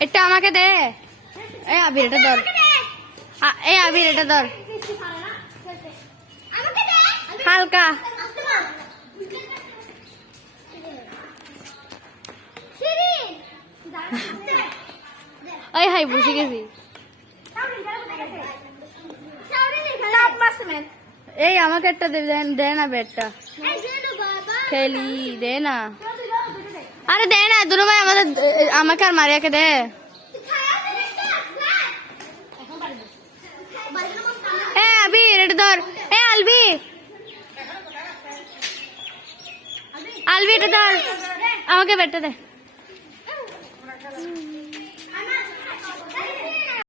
এটা আমাকে দে। এই আবির এটা ধর। এই আবির এটা ধর। হালকা। ওই হাই বসে গেছি। এই আমাকে একটা দে দে- না বেডটা খেলি দে না। আরে দে না দুনো ভাই আমাদের আমাকে আর মারিয়াকে দে। এ আবির এটা ধর। এ, আলবি। আলবি, এটা ধর। আমাকে বেটে দে।